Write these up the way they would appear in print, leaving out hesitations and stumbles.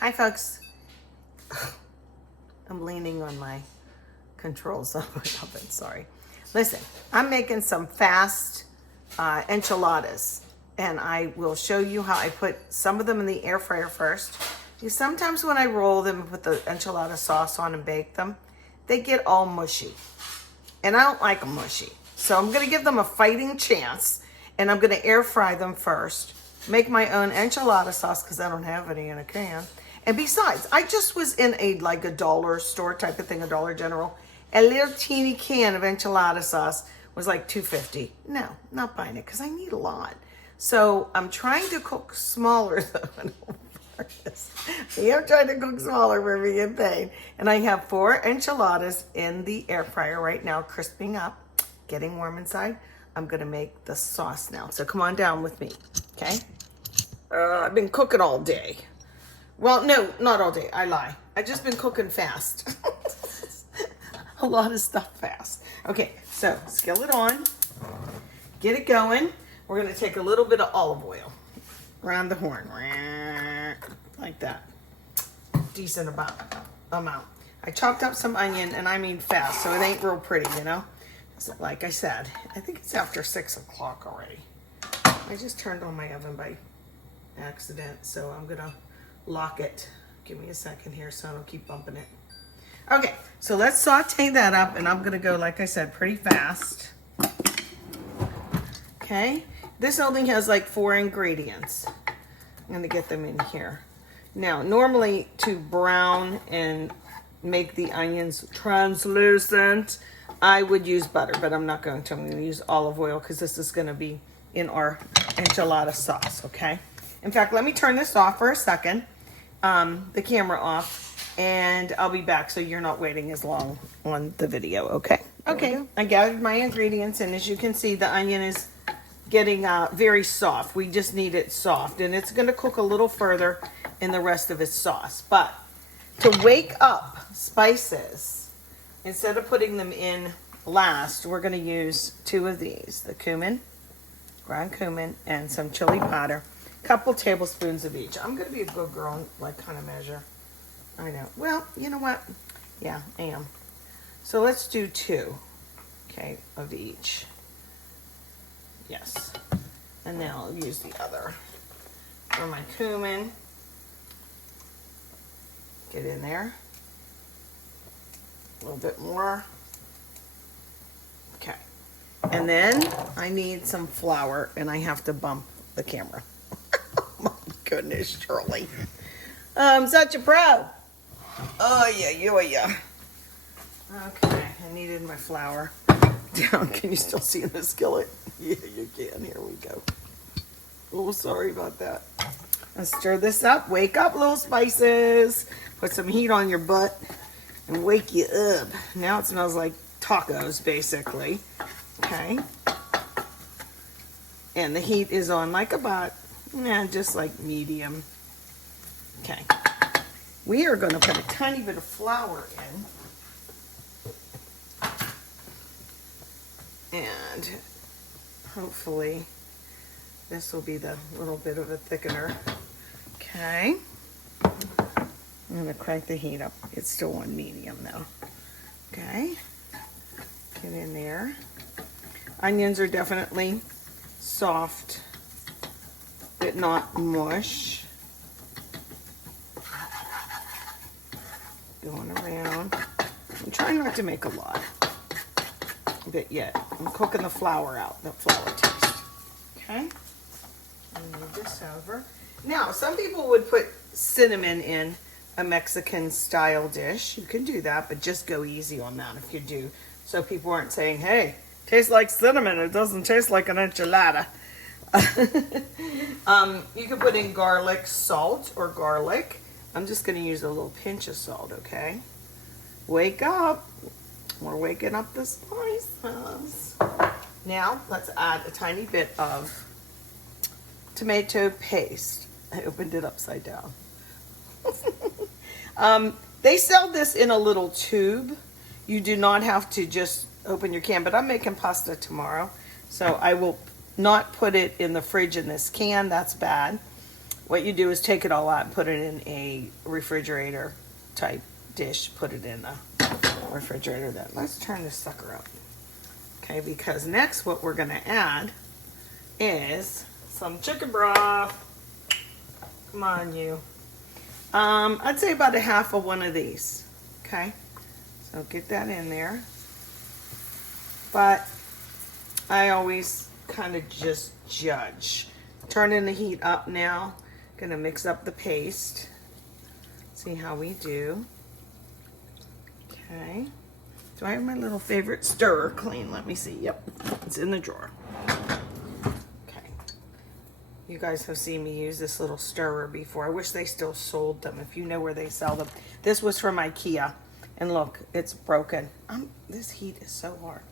Hi, folks. I'm leaning on my controls of my oven, sorry. Listen, I'm making some fast enchiladas, and I will show you how I put some of them in the air fryer first. Because sometimes when I roll them and put the enchilada sauce on and bake them, they get all mushy. And I don't like them mushy. So I'm gonna give them a fighting chance, and I'm gonna air fry them first. Make my own enchilada sauce because I don't have any in a can. And besides, I just was in a dollar store type of thing, a Dollar General. A little teeny can of enchilada sauce was like $2.50. No, not buying it because I need a lot. So I'm trying to cook smaller though. I am trying to cook smaller for me and pain. And I have 4 enchiladas in the air fryer right now, crisping up, getting warm inside. I'm gonna make the sauce now. So come on down with me, okay? I've been cooking all day. Well, no, not all day. I lie. I've just been cooking fast. A lot of stuff fast. Okay, so skillet on. Get it going. We're going to take a little bit of olive oil around the horn. Like that. Decent amount. I chopped up some onion, and I mean fast, so it ain't real pretty, you know? So, like I said, I think it's after 6 o'clock already. I just turned on my oven by accident, so I'm going to lock it. Give me a second here so I don't keep bumping it. Okay, so let's saute that up, and I'm gonna go, like I said, pretty fast. Okay, this only has like 4 ingredients. I'm gonna get them in here. Now, normally to brown and make the onions translucent, I would use butter, but I'm not going to. I'm gonna use olive oil because this is gonna be in our enchilada sauce, okay? In fact, let me turn this off for a second, the camera off, and I'll be back so you're not waiting as long on the video, okay? Okay, I gathered my ingredients, and as you can see, the onion is getting very soft. We just need it soft, and it's gonna cook a little further in the rest of its sauce. But to wake up spices, instead of putting them in last, we're gonna use 2 of these, the cumin, ground cumin, and some chili powder. Couple tablespoons of each. I'm gonna be a good girl and like kind of measure. I know. Well, you know what? Yeah, I am. So let's do 2, okay, of each. Yes. And now I'll use the other for my cumin. Get in there. A little bit more. Okay. And then I need some flour, and I have to bump the camera. My goodness, Shirley. I'm such a pro. Oh, yeah. Okay, I needed my flour down. Can you still see in the skillet? Yeah, you can. Here we go. Oh, sorry about that. Let's stir this up. Wake up, little spices. Put some heat on your butt and wake you up. Now it smells like tacos, basically. Okay. And the heat is on like about, just like medium. Okay. We are going to put a tiny bit of flour in. And hopefully this will be the little bit of a thickener. Okay. I'm going to crank the heat up. It's still on medium though. Okay. Get in there. Onions are definitely soft, but not mush. Going around. I'm trying not to make a lot. But yet, I'm cooking the flour out, the flour taste. Okay? I move this over. Now, some people would put cinnamon in a Mexican style dish. You can do that, but just go easy on that if you do. So people aren't saying, hey, tastes like cinnamon. It doesn't taste like an enchilada. You can put in garlic, salt, or garlic. I'm just going to use a little pinch of salt, okay? Wake up. We're waking up the spices. Now, let's add a tiny bit of tomato paste. I opened it upside down. They sell this in a little tube. You do not have to just open your can, but I'm making pasta tomorrow, so I will not put it in the fridge in this can. That's bad. what you do is take it all out and put it in a refrigerator type dish. Put it in the refrigerator. Then let's turn this sucker up. Okay, because next what we're gonna add is some chicken broth. Come on, you. I'd say about a half of one of these. Okay, so get that in there. But I always kind of just judge. Turning the heat up now. Gonna mix up the paste. See how we do. Okay. Do I have my little favorite stirrer clean? Let me see. Yep, it's in the drawer. Okay. You guys have seen me use this little stirrer before. I wish they still sold them. If you know where they sell them. This was from IKEA. And look, it's broken. This heat is so hard.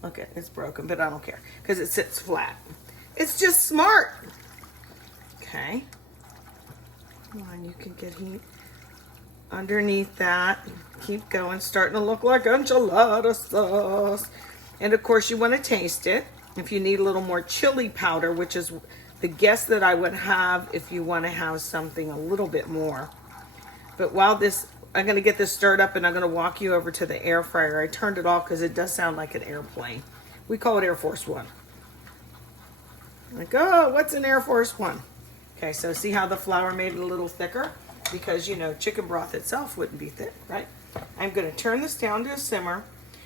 Look, it's broken, but I don't care because it sits flat. It's just smart. Okay. Come on, you can get heat underneath that. Keep going. Starting to look like enchilada sauce. And of course, you want to taste it. If you need a little more chili powder, which is the guess that I would have if you want to have something a little bit more. But while this, I'm going to get this stirred up and I'm going to walk you over to the air fryer. I turned it off because it does sound like an airplane. We call it Air Force One. Like, oh, what's an Air Force One? Okay, so see how the flour made it a little thicker? Because, you know, chicken broth itself wouldn't be thick, right? I'm going to turn this down to a simmer.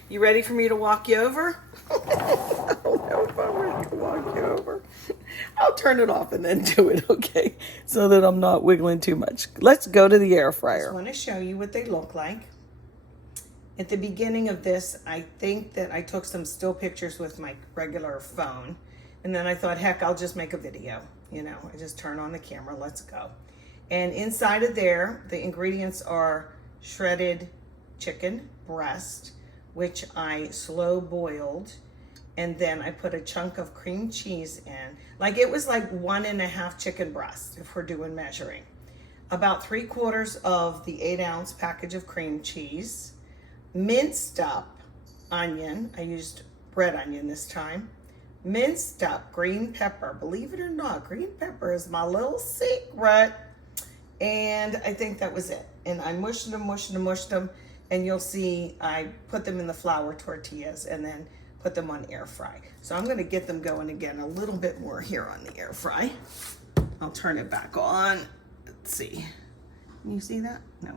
You ready for me to walk you over? I don't know if I'm ready to walk you over. I'll turn it off and then do it, okay? So that I'm not wiggling too much. Let's go to the air fryer. I just want to show you what they look like. At the beginning of this, I think that I took some still pictures with my regular phone. And then I thought, heck, I'll just make a video. You know, I just turn on the camera, let's go. And inside of there, the ingredients are shredded chicken breast, which I slow boiled. And then I put a chunk of cream cheese in. Like it was like 1.5 chicken breasts, if we're doing measuring. About 3/4 of the 8-ounce package of cream cheese. Minced up onion, I used red onion this time. Minced up green pepper. Believe it or not, green pepper is my little secret. And I think that was it. And I mushed them. And you'll see I put them in the flour tortillas and then put them on air fry. So I'm gonna get them going again a little bit more here on the air fry. I'll turn it back on. Let's see. Can you see that? No.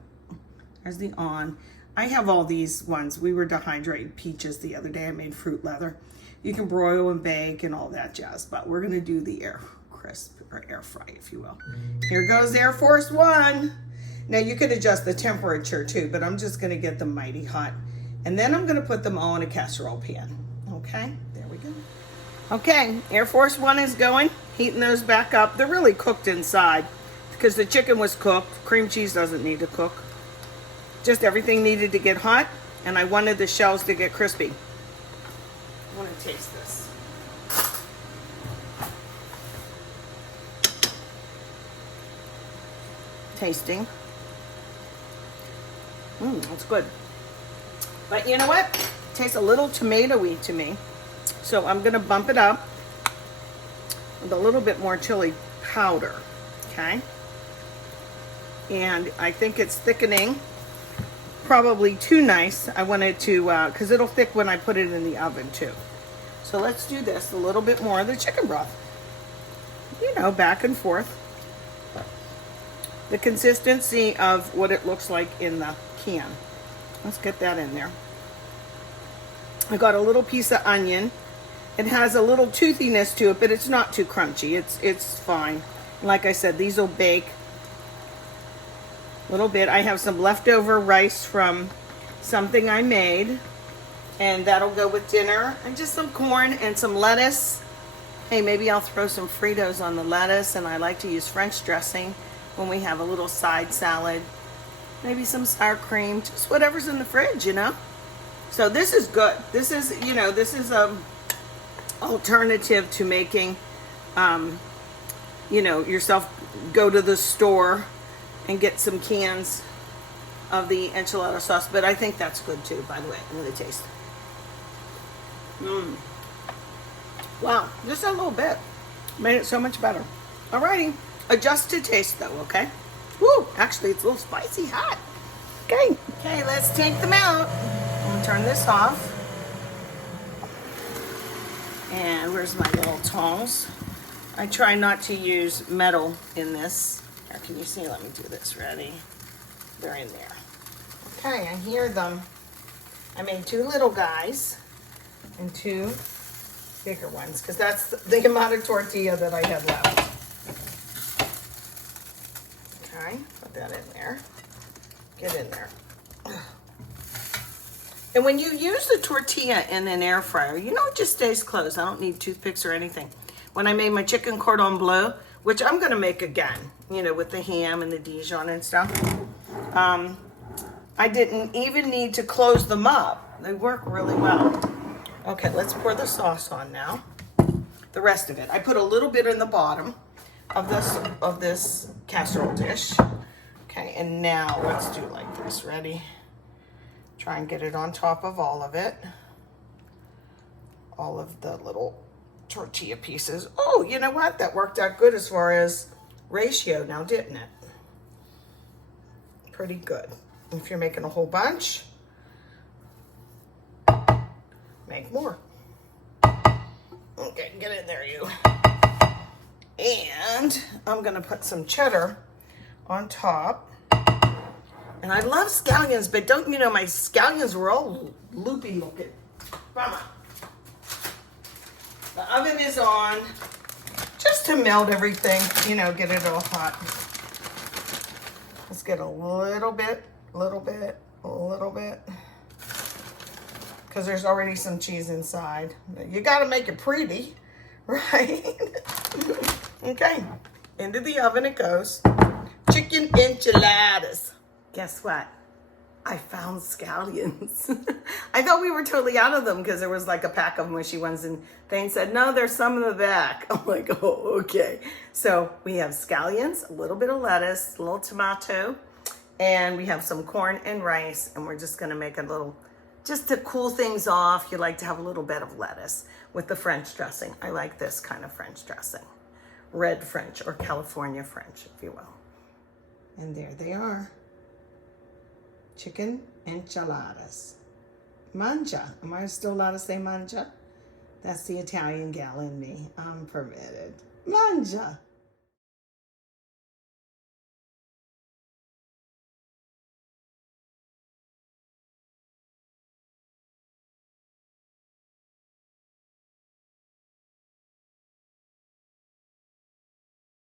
There's the on. I have all these ones. We were dehydrating peaches the other day. I made fruit leather. You can broil and bake and all that jazz, but we're gonna do the air crisp or air fry, if you will. Here goes Air Force One. Now you could adjust the temperature too, but I'm just gonna get them mighty hot. And then I'm gonna put them all in a casserole pan. Okay, there we go. Okay, Air Force One is going, heating those back up. They're really cooked inside because the chicken was cooked. Cream cheese doesn't need to cook. Just everything needed to get hot, and I wanted the shells to get crispy. I want to taste this. Tasting. That's good. But you know what? It tastes a little tomatoey to me. So I'm going to bump it up with a little bit more chili powder. Okay? And I think it's thickening. Probably too nice. I wanted to, because it'll thick when I put it in the oven too. So let's do this, a little bit more of the chicken broth. You know, back and forth. The consistency of what it looks like in the can. Let's get that in there. I got a little piece of onion. It has a little toothiness to it, but it's not too crunchy. It's fine. Like I said, these will bake a little bit. I have some leftover rice from something I made, and that'll go with dinner. And just some corn and some lettuce. Hey, maybe I'll throw some Fritos on the lettuce, and I like to use French dressing when we have a little side salad. Maybe some sour cream, just whatever's in the fridge, you know? So this is good. This is, you know, this is a alternative to making, you know, yourself go to the store and get some cans of the enchilada sauce. But I think that's good too, by the way. I'm going to taste it. Wow, just a little bit. Made it so much better. Alrighty. Adjust to taste though, okay? Woo, actually it's a little spicy hot. Okay, let's take them out. I'm gonna turn this off. And where's my little tongs? I try not to use metal in this. Here, can you see? Let me do this. Ready? They're in there. Okay, I hear them. I made 2 little guys and 2 bigger ones because that's the amount of tortilla that I had left. Okay, put that in there. Get in there. And when you use the tortilla in an air fryer, you know it just stays closed. I don't need toothpicks or anything. When I made my chicken cordon bleu, which I'm gonna make again, you know, with the ham and the Dijon and stuff, I didn't even need to close them up. They work really well. Okay, let's pour the sauce on now. The rest of it. I put a little bit in the bottom of this casserole dish. Okay, and now let's do like this. Ready? Try and get it on top of all of it. All of the little tortilla pieces. Oh, you know what? That worked out good as far as ratio now, didn't it? Pretty good. If you're making a whole bunch, make more. Okay, get in there, you. And I'm gonna put some cheddar on top. And I love scallions, but don't you know my scallions were all loopy looking. Mama. The oven is on just to melt everything, you know, get it all hot. Let's get a little bit, because there's already some cheese inside. You gotta make it pretty, right? Okay, into the oven it goes. Chicken enchiladas. Guess what? I found scallions. I thought we were totally out of them because there was like a pack of mushy ones and Thane said, no, there's some in the back. I'm like, oh, okay. So we have scallions, a little bit of lettuce, a little tomato, and we have some corn and rice, and we're just gonna make a little, just to cool things off, you like to have a little bit of lettuce with the French dressing. I like this kind of French dressing. Red French or California French, if you will. And there they are. Chicken enchiladas. Mangia. Am I still allowed to say mangia? That's the Italian gal in me. I'm permitted. Mangia.